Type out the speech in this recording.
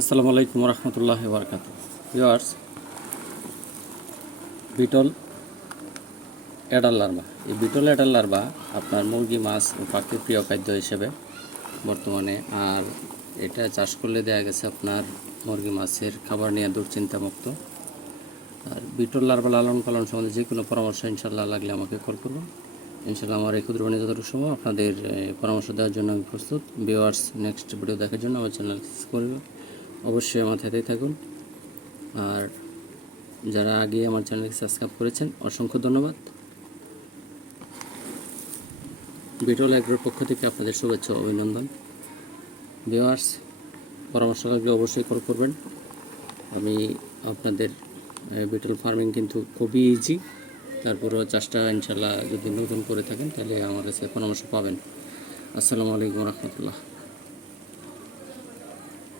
আসসালামু আলাইকুম রহমতুল্লাহি ওয়া বারাকাতুহু। ভিউয়ার্স, বিটল অ্যাডাল লার্ভা, এই বিটল অ্যাডাল লার্ভা আপনার মুরগি, মাছ ও পাখির প্রিয় খাদ্য হিসেবে বর্তমানে, আর এটা চাষ করলে দেখা গেছে আপনার মুরগি মাছের খাবার নিয়ে দুশ্চিন্তামুক্ত। আর বিটল লার্ভা লালন পালন সম্বন্ধে যে কোনো পরামর্শ ইনশাল্লাহ লাগলে আমাকে কল করুন। ইনশাল্লাহ আমার এই ক্ষুদ্র যতটুকু সময় আপনাদের পরামর্শ দেওয়ার জন্য আমি প্রস্তুত। ভিউয়ার্স, নেক্সট ভিডিও দেখার জন্য আমার চ্যানেল সাবস্ক্রাইব করবেন, অবশ্যই আমার সাথেই থাকুন। আর যারা আগে আমার চ্যানেলকে সাবস্ক্রাইব করেছেন অসংখ্য ধন্যবাদ। বিটল অ্যাগ্রোর পক্ষ থেকে আপনাদের শুভেচ্ছা ও অভিনন্দন। ভিউয়ার্স, পরামর্শ লাগলে অবশ্যই কল করবেন। আমি আপনাদের বিটল ফার্মিং কিন্তু খুবই ইজি, তারপরেও চাষটা ইনশাল্লাহ যদি নতুন করে থাকেন তাহলে আমার কাছে পরামর্শ পাবেন। আসসালামু আলাইকুম রহমতুল্লাহ।